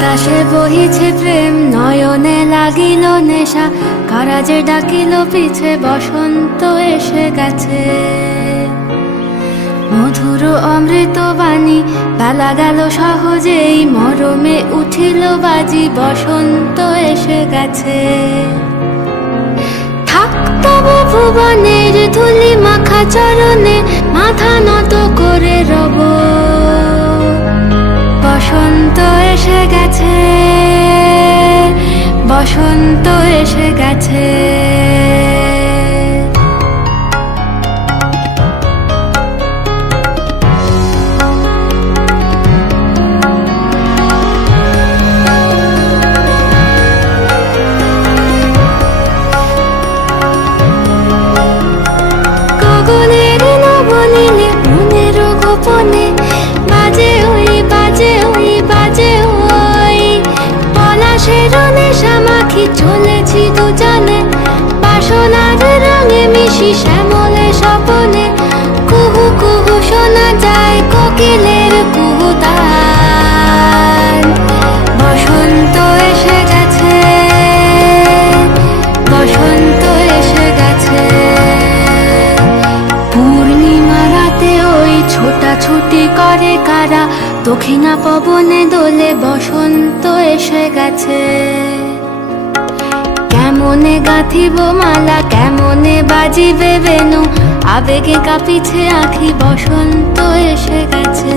বাতাসে বহিছে প্রেম, নয়নে লাগিল নেশা, কারাজে ডাকিল পিছে, বসন্ত এসে গেছে। মধুর অমৃত বাণী, বেলা গেল সহজেই, মরমে উঠিল বাজি, বসন্ত এসে গেছে। থাক তবু ভুবনের ধুলি মাখা চরণে, মাথা নত করে রব, বসন্ত এসে গেছে, বসন্ত এসে গেছে। গগনের নবনীলে মনের গোপনে, বাজে ওই বাজে ওই বাজে ওই, পলাশের নেশা মাখি চলেছি দুজনে, বাসনার রঙে মিশি শ্যামলে স্বপনে, কুহু কুহু শোনা যায় কোকিলের কুহুতান। বসন্ত এসে গেছে, বসন্ত এসে গেছে। পূর্ণিমা রাতে ওই ছোটাছুটি করে কারা, দক্ষিণা পবনে দোলে, বসন্ত এসে গেছে। কেমনে গাঁথিব মালা, কেমনে বাজিবে বেনু, আবেগে কাঁপিছে আঁখি, বসন্ত এসে গেছে।